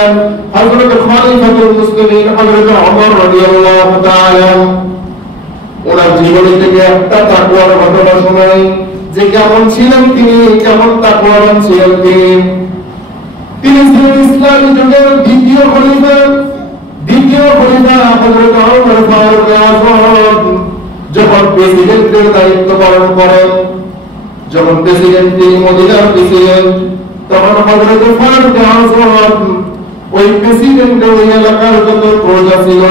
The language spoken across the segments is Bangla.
সন্তান হযরত খলিফাতুল মুসলিমিন হযরত ওমর রাদিয়াল্লাহু তাআলা ওনার জীবনী থেকে একটা তাকওয়ার ঘটনা শোনাই যে কেমন ছিলেন তিনি, কেমন তাকওয়াবান ছিলেন তিনি ছিলেন ইসলামী যুগের দ্বিতীয় খলিফা হযরত ওমর ফারুক আযম যখন প্রেসিডেন্টের দায়িত্ব পালন করেন, যখন প্রেসিডেন্ট তিনি মদিনার প্রেসিডেন্ট, তখন হযরত ফারুক আযম ওই প্রেসিডেন্টের ওই এলাকার যত প্রজা ছিল,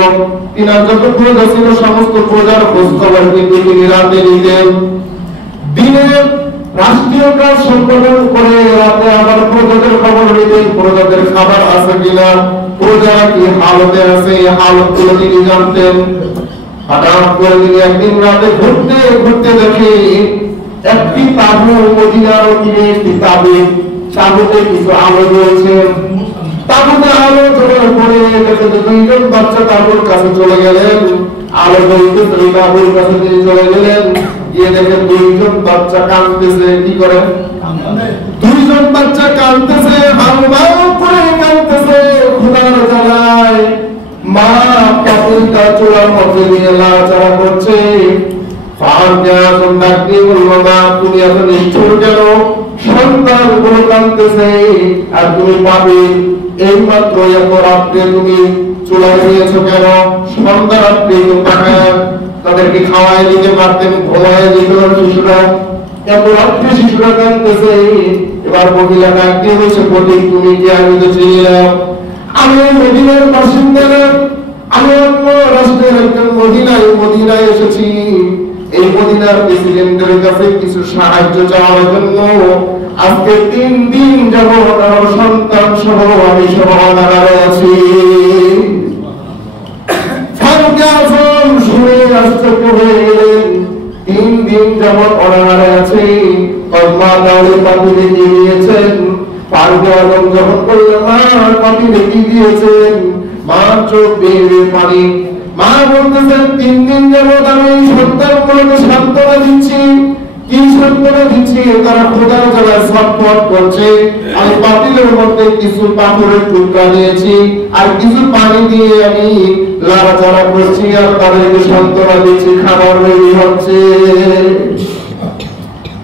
তিনার যত প্রজা ছিল সমস্ত প্রজার খোঁজ খবর কিন্তু তিনি রাতে নিতেন। দিনে রাষ্ট্রীয় কাজ সম্পাদন করে রাতে আবার প্রজাদের খবর নিতেন, প্রজাদের খাবার আছে কিনা, প্রজারা কি হালতে আছে এই হালতগুলো তিনি জানতেন। হঠাৎ করে তিনি একদিন রাতে ঘুরতে ঘুরতে দেখে একটি তাঁবু, মদিনার তীরে একটি তাঁবুতে কিছু আলো জ্বলছে। তাঁবুতে আলো জ্বলার পরে দেখে যে দুইজন বাচ্চা তাঁবুর কাছে চলে গেলেন, আলো জ্বলতে তাঁবুর কাছে তিনি চলে গেলেন, গিয়ে দেখে দুইজন বাচ্চা কাঁদতেছে। কি করে? দুইজন বাচ্চা কাঁদতেছে, হাউমাউ করে কাঁদতেছে খোদার জ্বালায়। মা পাপুলটা চূড়ার মধ্যে নিয়ে লাড়াচাড়া করছে। ফারুক আযম ডাক দিয়ে বলল, মা তুমি এত নিষ্ঠুর কেন? সন্তান গুলো কাঁদতেছে আর তুমি পাবে এইমাত্র এত রাত্রে তুমি চুলায় নিয়েছো কেন? সন্ধ্যা রাত্রে তাদেরকে খাওয়াই দিতে পারতেন, ঘুমায় দিত শিশুরা, এত রাত্রে শিশুরা কাঁদতেছে। এবার মহিলা ডাক দিয়ে বলছে, প্রতীক তুমি কি? আমি তো ছিলাম, আমি মদিনার বাসিন্দা, আমি অন্য রাষ্ট্রের একজন মহিলা, মদিনায় এসেছি এই মদিনার প্রেসিডেন্টের কাছে কিছু সাহায্য চাওয়ার জন্য। আজকে 3 দিন যাবত আমার সন্তান সহ আমি সহ অনাহারে আছি। ফারুক আযম শুনে আশ্চর্য হয়ে গেলেন, 3 দিন যাবত অনাহারে আছে, মা তাহলে পাপি রেখে দিয়েছেন। ফারুক আযম যখন বললেন, মা পাপি রেখে দিয়েছেন, মা চোখ বেয়ে পানি। মা বলতেছেন, 3 দিন যাবত আমি সন্তানগুলোকে সান্ত্বনা দিচ্ছি। কি সান্ত্বনা দিচ্ছি? তারা খোদার জ্বালায় ছটফট করছে। আমি পাতিলের মধ্যে কিছু পাথরের টুকরা নিয়েছি আর কিছু পানি দিয়ে আমি লাড়াচাড়া করছি আর তাদেরকে সান্ত্বনা দিচ্ছি, খাবার রেডি হচ্ছে।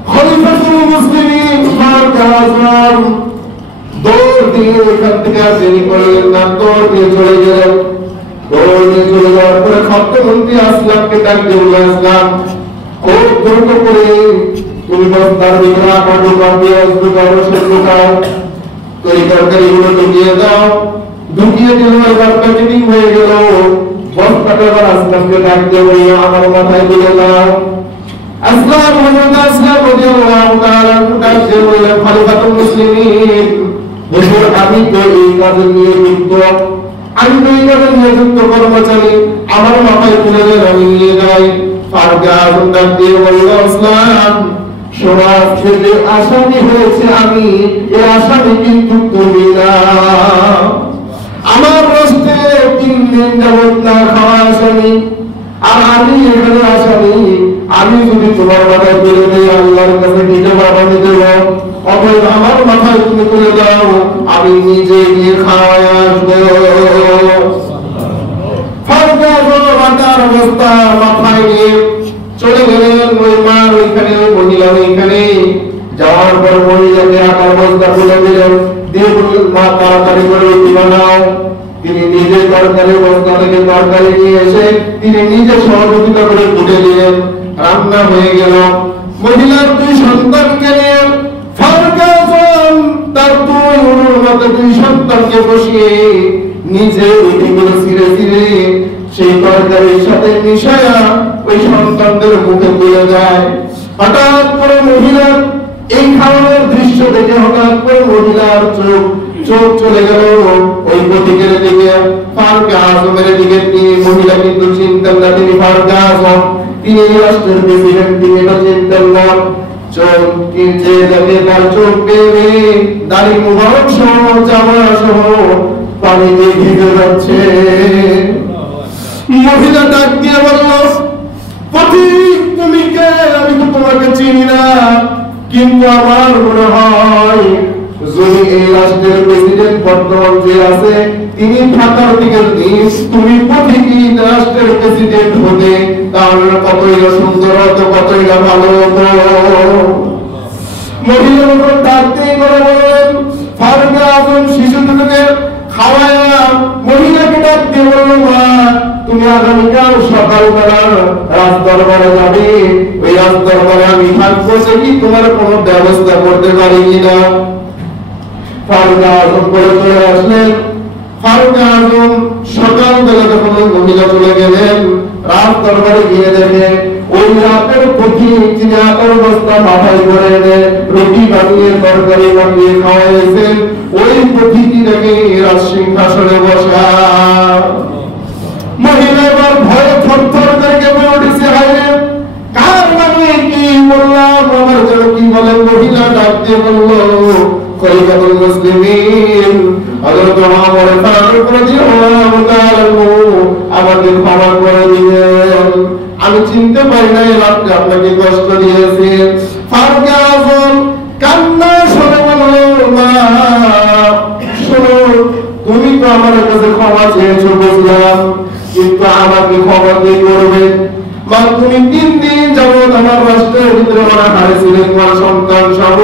খলিফাতুল মুসলিমিন ফারুক আযম দৌড় দিয়ে এখান থেকে দেরি করলেন না, দৌড় দিয়ে চলে গেলেন। দৌড় দিয়ে চলে যাওয়ার পরে খাদ্যমন্ত্রী আসলামকে ডাক দিয়ে বলল, আসলাম খুব দ্রুত করে তুমি বস্তার ভিতরে আটা ঢোকাও, পেঁয়াজ ঢোকাও, রসুন ঢোকাও, তরকারিগুলো ঢুকিয়ে দাও। ঢুকিয়ে দিল, এবার প্যাকেটিং হয়ে গেল। বস্তাটা এবার আসলামকে ডাক দিয়ে বলল, আমার মাথায় দিলে দাও। আসলাম হযরত আসলাম রাদিয়াল্লাহু তাআলা ডাক দিয়ে বললেন, খলিফাতুল মুসলিমিন হুজুর, আমি তো এই কাজে নিযুক্ত, আমি তো এই কাজে নিযুক্ত কর্মচারী, আমার মাথায় তুলে দেন, আমি নিয়ে যাই। ফারুক আযম ডাক দিয়ে বলল, আসলাম সমাজ থেকে আসামি হয়েছে আমি, এই আসামি কিন্তু তুমি না। আমার রাষ্ট্রে 3 দিন যাবত না খাওয়া আসামি, আর আমি এখানে আসামি। আমি যদি তোমার মাথায় তুলে দেই, আল্লাহর কাছে কি জবাব আমি দেব? অতএব আমার মাথায় তুমি তুলে দাও, আমি নিজে গিয়ে খাওয়ায় আসবো। ফারুক আযম মাথার অবস্থা মাথায় নিয়ে চলে গেলেন ওই মার ওইখানে, ওই মহিলা ওইখানে। যাওয়ার পর মহিলাকে আটার বস্তা খুলে দিলেন, দিয়ে বললেন, মা তাড়াতাড়ি করে রুটি বানাও। তিনি নিজে তরকারির বস্তা থেকে তরকারি নিয়ে এসে তিনি নিজে সহযোগিতা করে ফুটে দিলেন, রান্না হয়ে গেল। মহিলার 2 সন্তানকে নিয়ে ফারুক আযম তার 2 সন্তানকে বসিয়ে নিজে রুটিগুলো ছিঁড়ে ছিঁড়ে সেই তরকারির সাথে মিশায়া ওই সন্তানদের মুখে তুলে দেয়। হঠাৎ করে মহিলার এই খাওয়ানোর দৃশ্য দেখে হঠাৎ করে মহিলার চোখ চলে গেল ওই প্রতীকের দিকে, ফারুক আযমের দিকে। মহিলা কিন্তু চিনতেন না তিনি ফারুক আযম, তিনি রাষ্ট্রের প্রেসিডেন্ট, তিনি এটা চিনতেন না। চোখ কিনছে দেখে তার চোখ বেয়ে দাড়ি মুবারক সহ জামা সহ পানিতে ভিজে যাচ্ছে। মহিলা ডাক দিয়ে বলল, পথিক তুমি কে? আমি তো তোমাকে চিনি না, কিন্তু আমার মনে হয় যদি এই রাষ্ট্রের প্রেসিডেন্ট বর্তমান যে আছে তিনি থাকার দিকে তুমি প্রতিটি রাষ্ট্রের প্রেসিডেন্ট হতে, তাহলে কতই না সুন্দর হতো, কতই না ভালো হতো। মহিলা ডাকতেই করে বলেন, ফারুক আজম শিশু দুটোকে খাওয়ায়া মহিলাকে ডাকতে বলল, মা তুমি আগামীকাল সকালবেলা রাজদরবারে যাবে, ওই রাজদরবারে আমি থাকবো, কি তোমার কোনো ব্যবস্থা করতে পারি কিনা। ফারুক আজম বলে চলে আসলেন। ফারুক আজম সকালবেলা যখন ওই মহিলা চলে গেলেন, রাত দরবারে গিয়ে দেখে ওই রাতের পথিক যিনি আতর বস্তা মাথায় করে এনে রুটি বানিয়ে তরকারি বানিয়ে খাওয়াইছেন, ওই পথিকই দেখে রাজ সিংহাসনে বসা। মহিলা এবার ভয়ে থরথর করে কেঁপে উঠেছে, হায়রে কার মানে কি বললাম, আমার যেন কি বলেন। মহিলা ডাকতে বলল, খলিফাতুল মুসলিমিন হযরত ওমর ফারুক রাদিয়াল্লাহু তাআলা আমাকে ক্ষমা করে দিবেন, আমি চিনতে পারি না এই রাতে আপনাকে কষ্ট দিয়েছি। ফারুক আজম কান্না শুনে বলল, মা শোনো, তুমি তো আমার কাছে ক্ষমা চেয়েছো বুঝলাম, কিন্তু আমাকে ক্ষমা কি করবে? মা তুমি 3 দিন যাবত আমার রাষ্ট্রের ভিতরে মারা হারিয়েছিলেন তোমার সন্তান সহ,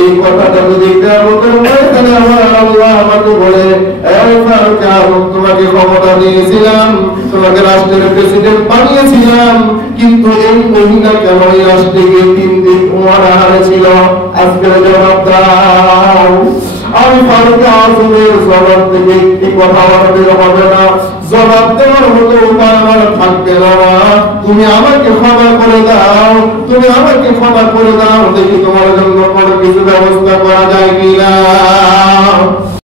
এই কথাটা যদি কিয়ামতের ময়দানে আমার আল্লাহ আমাকে বলে, এই ফারুক আজম তোমাকে ক্ষমতা দিয়েছিলাম, তোমাকে রাষ্ট্রের প্রেসিডেন্ট বানিয়েছিলাম, কিন্তু এই মহিলা কেন এই রাষ্ট্রে গিয়ে 3 দিন মারা হারিয়েছিল, আজকে জবাব দাও। আমি ফারুক আজমের জবাব থেকে একটি কথা বের হবে না, জবাব দেওয়ার মতো উপায় আমার থাকবে না। তুমি আমাকে ক্ষমা করে দাও, তুমি আমাকে ক্ষমা করে দাও, দেখি তোমার জন্য কোনো কিছু ব্যবস্থা করা যায় কিনা।